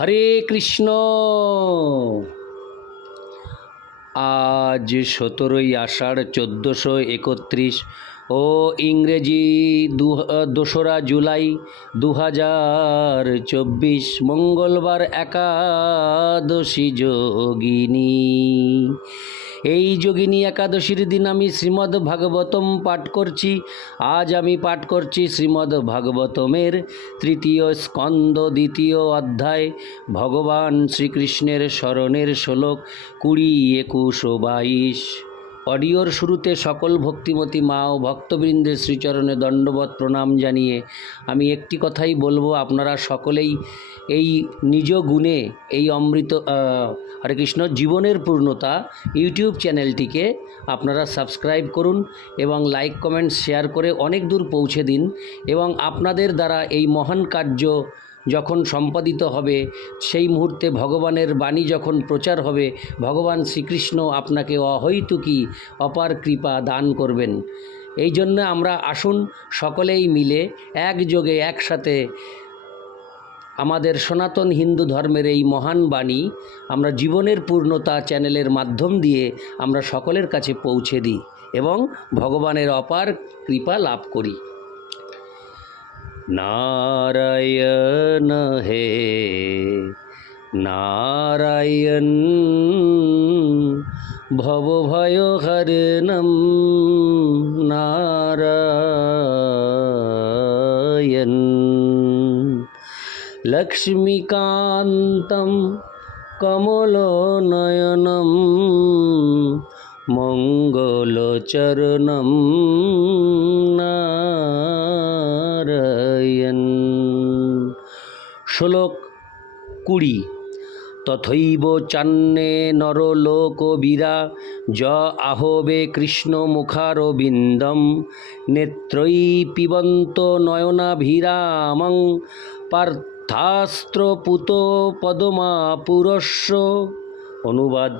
হরে কৃষ্ণ। আজ সতেরোই আষাঢ় চোদ্দোশো একত্রিশ ও ইংরেজি দু, দোসরা জুলাই দু হাজার চব্বিশ মঙ্গলবার একাদশী যোগিনী। এই যোগিনী একাদশীর দিন আমি শ্রীমদ্ ভাগবতম পাঠ করছি। আজ আমি পাঠ করছি শ্রীমদ্ ভাগবতমের তৃতীয় স্কন্দ দ্বিতীয় অধ্যায়। ভগবান শ্রীকৃষ্ণের স্মরণের শ্লোক কুড়ি একুশ ও বাইশ। অডিওর শুরুতে সকল ভক্তিমতী মা ও ভক্তবৃন্দের শ্রীচরণে দণ্ডবত প্রণাম জানিয়ে আমি একটি কথাই বলব, আপনারা সকলেই এই নিজ গুণে এই অমৃত হরে কৃষ্ণ। জীবনের পূর্ণতা ইউটিউব চ্যানেলটিকে আপনারা সাবস্ক্রাইব করুন এবং লাইক, কমেন্ট, শেয়ার করে অনেক দূর পৌঁছে দিন এবং আপনাদের দ্বারা এই মহান কার্য যখন সম্পাদিত হবে, সেই মুহূর্তে ভগবানের বাণী যখন প্রচার হবে, ভগবান শ্রীকৃষ্ণ আপনাকে অহৈতুকী, অপার কৃপা দান করবেন। এই জন্য আমরা আসুন সকলেই মিলে একযোগে একসাথে আমাদের সনাতন হিন্দু ধর্মের এই মহান বাণী আমরা জীবনের পূর্ণতা চ্যানেলের মাধ্যম দিয়ে আমরা সকলের কাছে পৌঁছে দিই এবং ভগবানের অপার কৃপা লাভ করি। নারায়ণ হে, নারায়ণ ভবভয়হরণম নারায়ণ লক্ষ্মীকান্तं কমলনয়नं মঙ্গলচরণম নারায়ণ শ্লোক কুড়ি তথৈব চান্নে নরলোকবীরা য আহবে কৃষ্ণ মুখারবিন্দম নেত্রৈ পিবন্ত নয়নাভিরামং পার্থাস্ত্রপুত পদমা পুরস্য অনুবাদ,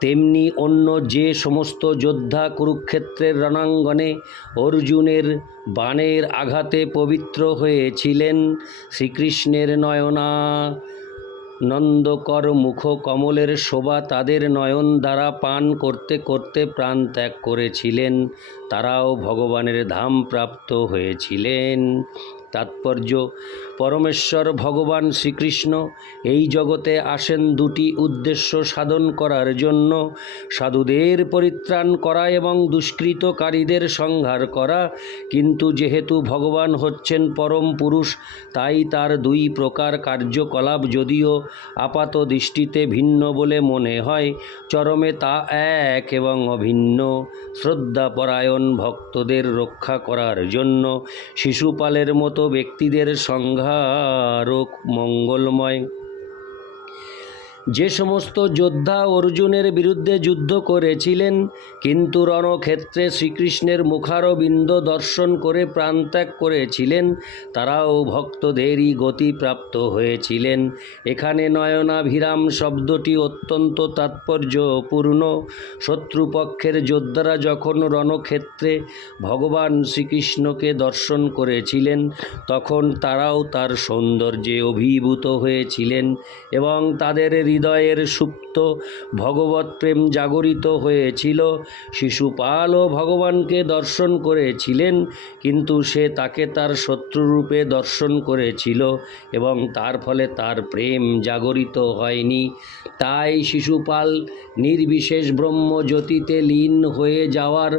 তেমনি অন্য যে সমস্ত যোদ্ধা কুরুক্ষেত্রের রণাঙ্গনে অর্জুনের বাণের আঘাতে পবিত্র হয়েছিলেন শ্রীকৃষ্ণের নয়না। নন্দকর মুখ কমলের শোভা তাদের নয়ন দ্বারা পান করতে করতে প্রাণ ত্যাগ করেছিলেন। তারাও ভগবানের ধাম প্রাপ্ত হয়েছিলেন। তাৎপর্য পরমেশ্বর ভগবান শ্রীকৃষ্ণ, এই জগতে আসেন দুটি উদ্দেশ্য সাধন করার জন্য। সাধুদের পরিত্রাণ করা এবং দুষ্কৃতকারীদের সংহার করা। কিন্তু যেহেতু ভগবান হচ্ছেন পরম পুরুষ, তাই তার দুই প্রকার কার্যকলাপ যদিও আপাত দৃষ্টিতে ভিন্ন বলে মনে হয়। চরমে তা এক এবং অভিন্ন। শ্রদ্ধাপরায়ণ ভক্তদের রক্ষা করার জন্য শিশুপালের মতো ব্যক্তিদের সংহারও মঙ্গলময়। যে সমস্ত যোদ্ধা অর্জুনের বিরুদ্ধে যুদ্ধ করেছিলেন, কিন্তু রণক্ষেত্রে শ্রীকৃষ্ণের মুখারবিন্দ দর্শন করে প্রাণত্যাগ করেছিলেন, তারাও ভক্তদেরই গতিপ্রাপ্ত হয়েছিলেন। এখানে নয়নাভিরাম শব্দটি অত্যন্ত তাৎপর্যপূর্ণ। শত্রুপক্ষের যোদ্ধারা যখন রণক্ষেত্রে ভগবান শ্রীকৃষ্ণকে দর্শন করেছিলেন, তখন তারাও তার সৌন্দর্যে অভিভূত হয়েছিলেন এবং তাদের হৃদয়ের সুপ্ত ভগবত প্রেম জাগরিত হয়েছিল। শিশুপালও ভগবানকে দর্শন করেছিলেন, কিন্তু সে তাকে তার শত্রুরূপে দর্শন করেছিল এবং তার ফলে তার প্রেম জাগরিত হয়নি। তাই শিশুপাল নির্বিশেষ ব্রহ্মজ্যোতিতে লীন হয়ে যাওয়ার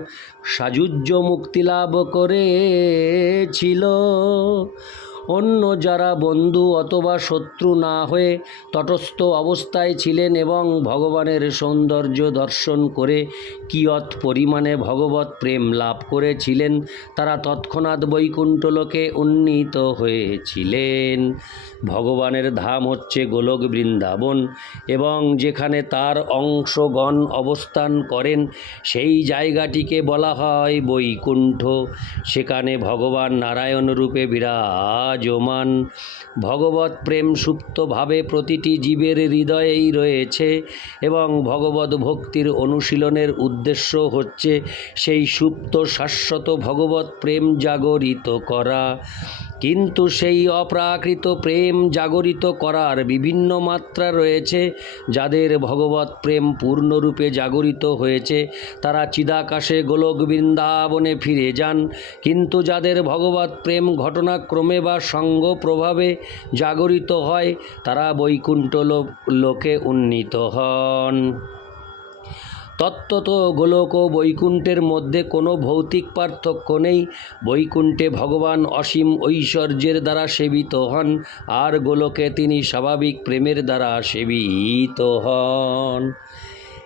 সাযুজ্য মুক্তিলাভ করেছিল। অন্য যারা বন্ধু অথবা শত্রু না হয়ে তটস্থ অবস্থায় ছিলেন এবং ভগবানের সৌন্দর্য দর্শন করে কিয়ৎ পরিমাণে ভগবত প্রেম লাভ করেছিলেন, তারা তৎক্ষণাৎ বৈকুণ্ঠলোকে উন্নীত হয়েছিলেন। ভগবানের ধাম হচ্ছে গোলক বৃন্দাবন এবং যেখানে তার অংশগণ অবস্থান করেন, সেই জায়গাটিকে বলা হয় বৈকুণ্ঠ। সেখানে ভগবান নারায়ণ রূপে বিরাজ বিরাজমান ভগবত প্রেম সুপ্তভাবে প্রতিটি জীবের হৃদয়েই রয়েছে এবং ভগবত ভক্তির অনুশীলনের উদ্দেশ্য হচ্ছে সেই সুপ্ত শাশ্বত ভগবত প্রেম জাগরিত করা। কিন্তু সেই অপ্রাকৃত প্রেম জাগরিত করার বিভিন্ন মাত্রা রয়েছে যাদের ভগবত প্রেম পূর্ণরূপে জাগরিত হয়েছে। তারা চিদাকাশে গোলক বৃন্দাবনে ফিরে যান, কিন্তু যাদের ভগবত প্রেম ঘটনাক্রমে বা সঙ্গ প্রভাবে জাগরিত হয়, তারা বৈকুণ্ঠ লোকে উন্নীত হন। তত্ত্বত গোলক ও বৈকুণ্ঠের মধ্যে কোনো ভৌতিক পার্থক্য নেই। বৈকুণ্ঠে ভগবান অসীম ঐশ্বর্যের দ্বারা সেবিত হন, আর গোলকে তিনি স্বাভাবিক প্রেমের দ্বারা সেবিত হন।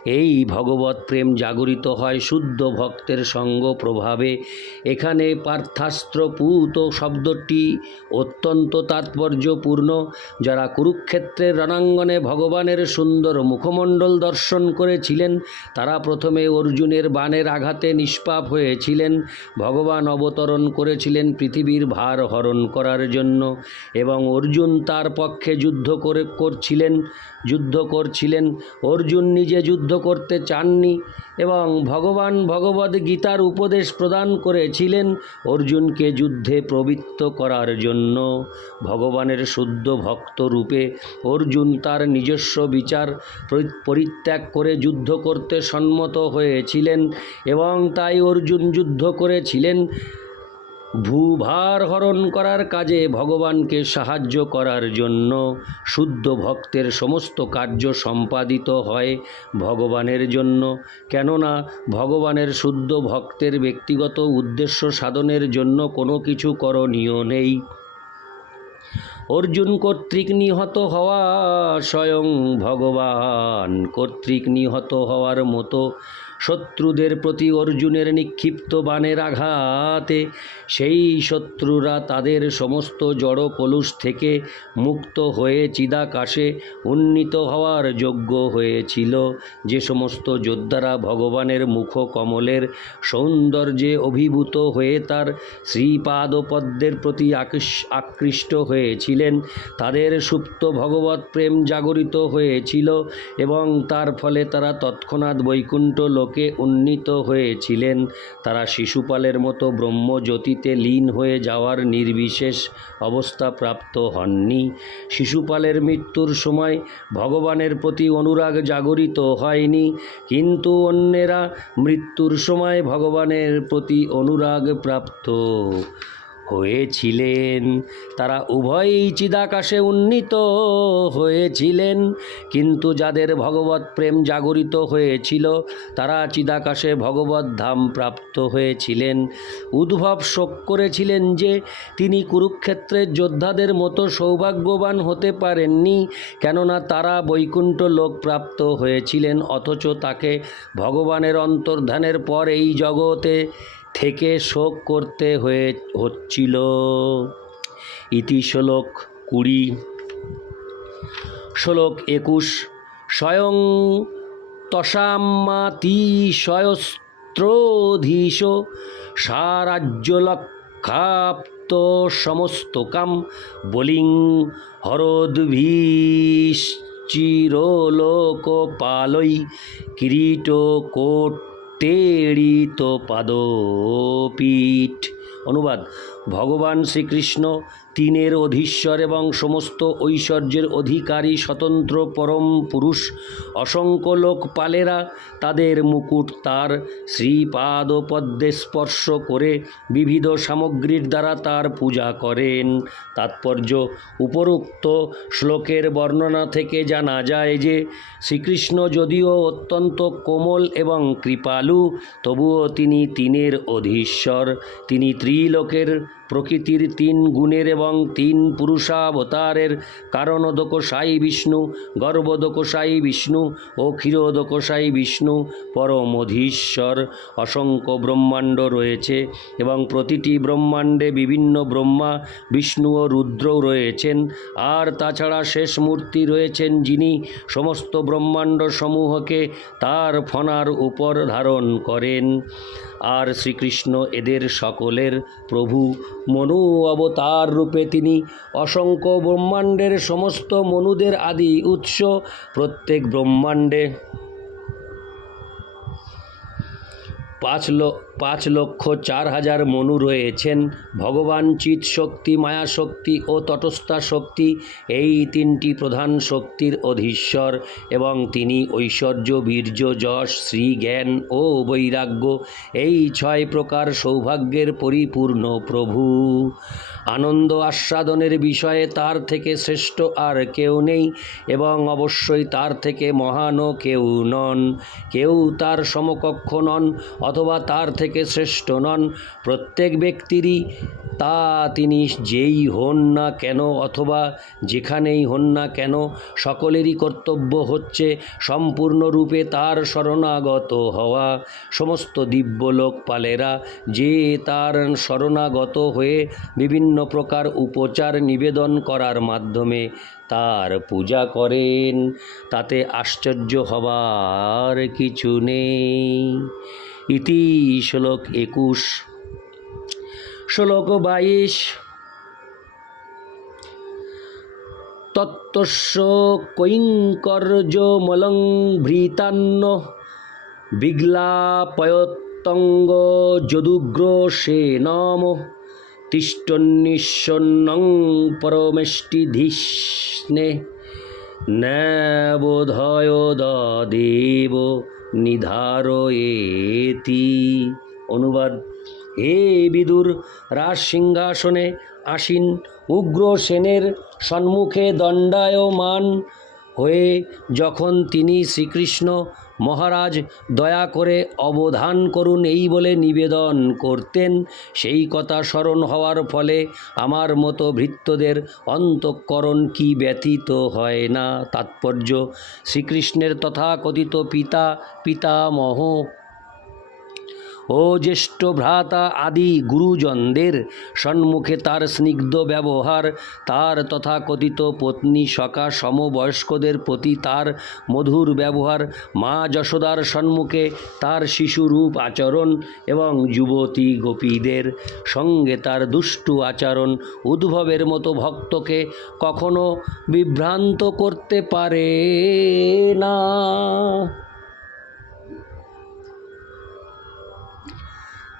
এই ভগবত প্রেম জাগরিত হয় শুদ্ধ ভক্তের সঙ্গ প্রভাবে। এখানে পার্থাস্ত্রপুত শব্দটি অত্যন্ত তাৎপর্যপূর্ণ। যারা কুরুক্ষেত্রের রণাঙ্গনে ভগবানের সুন্দর মুখমণ্ডল দর্শন করেছিলেন, তারা প্রথমে অর্জুনের বাণের আঘাতে নিষ্পাপ হয়েছিলেন। ভগবান অবতরণ করেছিলেন পৃথিবীর ভার হরণ করার জন্য এবং অর্জুন তার পক্ষে যুদ্ধ করে, করছিলেন। যুদ্ধ করছিলেন। অর্জুন নিজে যুদ্ধ করতে চাননি এবং ভগবান ভগবদ গীতার উপদেশ প্রদান করেছিলেন অর্জুনকে যুদ্ধে প্রবৃত্ত করার জন্য। ভগবানের শুদ্ধ ভক্ত রূপে অর্জুন তার নিজস্ব বিচার পরি- পরিত্যাগ করে যুদ্ধ করতে সম্মত হয়েছিলেন এবং তাই অর্জুন যুদ্ধ করেছিলেন। ভূভার হরণ করার কাজে ভগবানকে সাহায্য করার জন্য শুদ্ধ ভক্তের সমস্ত কার্য সম্পাদিত হয় ভগবানের জন্য। কেননা ভগবানের শুদ্ধ ভক্তের ব্যক্তিগত উদ্দেশ্য সাধনের জন্য কোনো কিছু করণীয় নেই। অর্জুন কর্তৃক নিহত হওয়া স্বয়ং ভগবান কর্তৃক নিহত হওয়ার মতো শত্রুদের প্রতি অর্জুনের নিক্ষিপ্ত বাণের আঘাতে, সেই শত্রুরা তাদের সমস্ত জড় কলুষ থেকে মুক্ত হয়ে চিদাকাশে উন্নীত হওয়ার যোগ্য হয়েছিল। যে সমস্ত যোদ্ধারা ভগবানের মুখ কমলের সৌন্দর্যে অভিভূত হয়ে তার শ্রীপাদপদ্মের প্রতি আকৃষ- আকৃষ্ট হয়েছিলেন, তাদের সুপ্ত ভগবত প্রেম জাগরিত হয়েছিল এবং তার ফলে তারা তৎক্ষণাৎ বৈকুণ্ঠ লোকে উন্নীত হয়েছিলেন। তারা শিশুপালের মতো ব্রহ্মজ্যোতিতে লীন হয়ে যাওয়ার নির্বিশেষ অবস্থা প্রাপ্ত হননি। শিশুপালের মৃত্যুর সময় ভগবানের প্রতি অনুরাগ জাগরিত হয়নি। কিন্তু অন্যেরা মৃত্যুর সময় ভগবানের প্রতি অনুরাগ প্রাপ্ত। হয়েছিলেন। তারা উভয়ই চিদাকাশে উন্নীত হয়েছিলেন। কিন্তু যাদের ভগবত প্রেম জাগরিত হয়েছিল, তারা চিদাকাশে ভগবত ধাম প্রাপ্ত হয়েছিলেন। উদ্ভব শোক করেছিলেন যে, তিনি কুরুক্ষেত্রের যোদ্ধাদের মতো সৌভাগ্যবান হতে পারেননি, কেননা তারা বৈকুণ্ঠ লোক প্রাপ্ত হয়েছিলেন, অথচ তাকে ভগবানের অন্তর্ধানের পর এই জগতে থেকে শোক করতে হয়ে, হচ্ছিল। ইতি শ্লোক কুড়ি। শ্লোক একুশ। স্বয়ং তসামাতিশয়স্ত্রধীশ সারাজ্যলক্ষাপ্ত সমস্ত কাম বলিং হরদ্ভীশ্চিরলোকপালই কিরীট কোটেড়িত পাদপীঠ। অনুবাদ ভগবান শ্রীকৃষ্ণ, তিনের অধীশ্বর এবং সমস্ত ঐশ্বর্যের অধিকারী স্বতন্ত্র পরম পুরুষ, অসংখ্য লোকপালেরা তাদের মুকুট, তার শ্রীপাদ পদ্মে স্পর্শ করে বিবিধ সামগ্রীর দ্বারা তার পূজা করেন। তাৎপর্য, উপরোক্ত শ্লোকের বর্ণনা থেকে জানা যায় যে, শ্রীকৃষ্ণ যদিও অত্যন্ত কোমল এবং কৃপালু, তবুও তিনি তিনের অধীশ্বর। তিনি ত্রিলোকের প্রকৃতির তিন গুণের এবং তিন পুরুষাবতারের কারণোদকসাই বিষ্ণু গর্ভদকসাই বিষ্ণু ও ক্ষীরোদকসাই বিষ্ণু পরম অধীশ্বর অসংখ্য ব্রহ্মাণ্ড রয়েছে এবং প্রতিটি ব্রহ্মাণ্ডে বিভিন্ন ব্রহ্মা, বিষ্ণু ও রুদ্রও রয়েছেন। আর তাছাড়া শেষ মূর্তি রয়েছেন যিনি সমস্ত ব্রহ্মাণ্ড সমূহকে তার ফনার উপর ধারণ করেন। আর শ্রীকৃষ্ণ এদের সকলের প্রভু মনু অবতার রূপে তিনি অসংখ্য ব্রহ্মাণ্ডের সমস্ত মনুদের আদি উৎস প্রত্যেক ব্রহ্মাণ্ডে। পাঁচ পাঁচ লক্ষ চার হাজার মনু রয়েছেন। ভগবান চিৎ শক্তি, মায়া শক্তি ও তটস্থা শক্তি এই তিনটি প্রধান শক্তির অধীশ্বর এবং তিনি ঐশ্বর্য, বীর্য, যশ শ্রী জ্ঞান ও বৈরাগ্য। এই ছয় প্রকার সৌভাগ্যের পরিপূর্ণ প্রভু। আনন্দ আস্বাদনের বিষয়ে তার থেকে শ্রেষ্ঠ আর কেউ নেই এবং অবশ্যই তার থেকে মহানও কেউ নন। কেউ তার সমকক্ষ নন অথবা তার থেকে শ্রেষ্ঠ নন। প্রত্যেক ব্যক্তিরই তা তিনি যেই হন না কেন অথবা যেখানেই হন না কেন সকলেরই কর্তব্য হচ্ছে সম্পূর্ণরূপে তার শরণাগত হওয়া। সমস্ত দিব্য লোকপালেরা যে তার শরণাগত হয়ে বিভিন্ন প্রকার উপচার নিবেদন করার মাধ্যমে তার পূজা করেন। তাতে আশ্চর্য হবার কিছু নেই। ইতি শ্লোক একুশ। শ্লোক বাইশ। তত্ত্বস্য কৈঙ্কর্য মলং ভৃতান্ন বিগ্লাপয়ত্তঙ্গ যদুগ্র সে নম তিষ্টন্নিশ্বন্নং পরমেষ্টিধিষ্ণে ন্যাবোধয় দেব নিধারয়েতি। অনুবাদ, হে বিদুর, রাজ সিংহাসনে আসীন, উগ্র সেনের সম্মুখে দণ্ডায়মান হয়ে যখন তিনি শ্রীকৃষ্ণ মহারাজ, দয়া করে অবধান করুন এই বলে নিবেদন করতেন। সেই কথা স্মরণ হওয়ার ফলে আমার মতো ভৃত্যদের অন্তঃকরণ কি ব্যতীত হয় না? তাৎপর্য, শ্রীকৃষ্ণের তথাকথিত পিতা, পিতামহ ও জ্যেষ্ঠ ভ্রাতা আদি গুরুজনদের সম্মুখে তার স্নিগ্ধ ব্যবহার, তার তথাকথিত পত্নী সখা সমবয়স্কদের প্রতি তার মধুর ব্যবহার, মা যশোদার সম্মুখে তার শিশুরূপ আচরণ এবং যুবতী গোপীদের সঙ্গে তার দুষ্টু আচরণ উদ্ভবের মতো ভক্তকে কখনো বিভ্রান্ত করতে পারে না।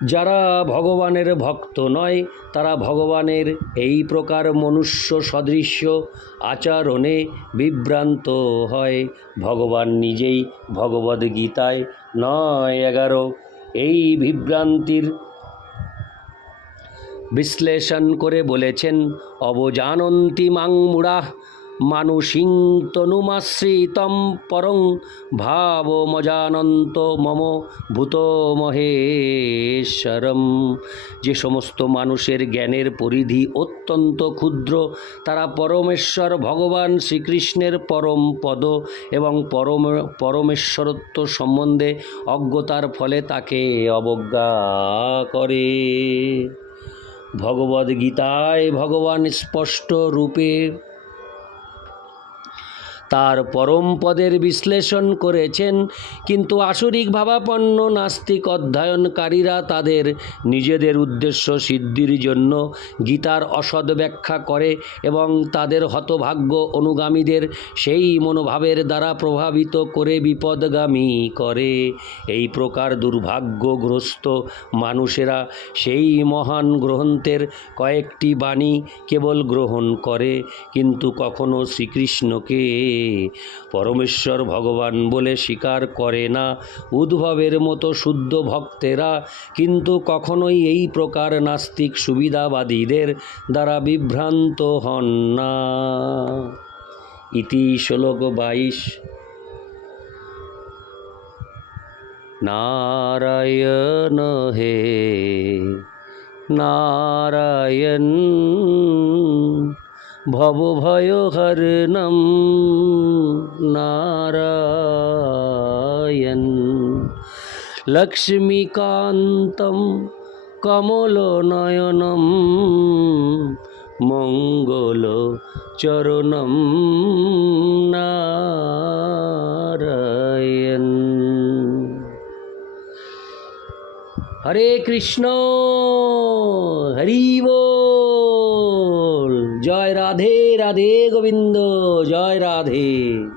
যারা ভগবানের ভক্ত নয়, তারা ভগবানের এই প্রকার মনুষ্য সদৃশ্য আচরণে বিভ্রান্ত হয়। ভগবান নিজেই ভগবদ্গীতায় নয় এগারো। এই বিভ্রান্তির বিশ্লেষণ করে বলেছেন, অবজানন্তি মাং মুড়াহ মানুষিং তনুমাশ্রিতম পরং ভাবমজানন্ত মম ভূত মহেশ্বরম যে সমস্ত মানুষের জ্ঞানের পরিধি অত্যন্ত ক্ষুদ্র, তারা পরমেশ্বর ভগবান শ্রীকৃষ্ণের পরম পদ এবং পরম, পরমেশ্বরত্ব সম্বন্ধে অজ্ঞতার ফলে তাকে অবজ্ঞা করে। ভগবদ্গীতায় ভগবান স্পষ্ট রূপে তার পরম পদের বিশ্লেষণ করেছেন, কিন্তু আসরিক ভাবাপন্ন নাস্তিক অধ্যয়নকারীরা তাদের নিজেদের উদ্দেশ্য সিদ্ধির জন্য গীতার অসৎ ব্যাখ্যা করে এবং তাদের হতভাগ্য অনুগামীদের সেই মনোভাবের দ্বারা প্রভাবিত করে বিপদগামী করে। এই প্রকার দুর্ভাগ্যগ্রস্ত মানুষেরা সেই মহান গ্রন্থের কয়েকটি বাণী কেবল গ্রহণ করে, কিন্তু কখনো শ্রীকৃষ্ণকে পরমেশ্বর ভগবান বলে স্বীকার করে না উদ্ভবের মতো শুদ্ধ ভক্তেরা, কিন্তু কখনোই এই প্রকার নাস্তিক সুবিধাবাদীদের দ্বারা বিভ্রান্ত হন না। ইতি শ্লোক বাইশ। নারায়ণ হে নারায়ণ ভবভয়হরণম নারায়ণ। লক্ষ্মীকান্তম কমলনয়নম মঙ্গল চরণম নারায়ণ। হরে কৃষ্ণ হরি রাধে রাধে গোবিন্দ জয় রাধে।